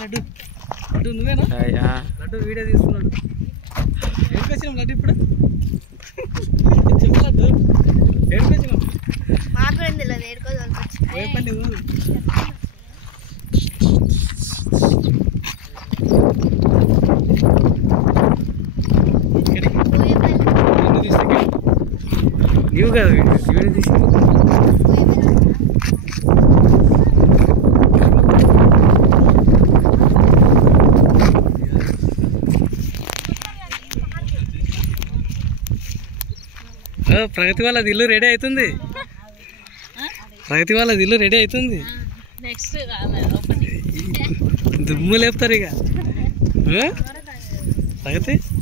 లడ్డు లడ్డు నువ్వేనా? లడ్డు వీడియో తీస్తున్నాడు. ఎక్కడికి వచ్చినాం లడ్డు ఇప్పుడు? చెప్పు లడ్డు, ఎక్కడికి వచ్చినాం? పోయేపల్లి ఊరు. నీవు కదా వీడియో తీసి ప్రగతి వాళ్ళది ఇల్లు రెడీ అవుతుంది. ప్రగతి వాళ్ళది ఇల్లు రెడీ అవుతుంది. దుమ్ము లేపుతారు ఇక. ప్రగతి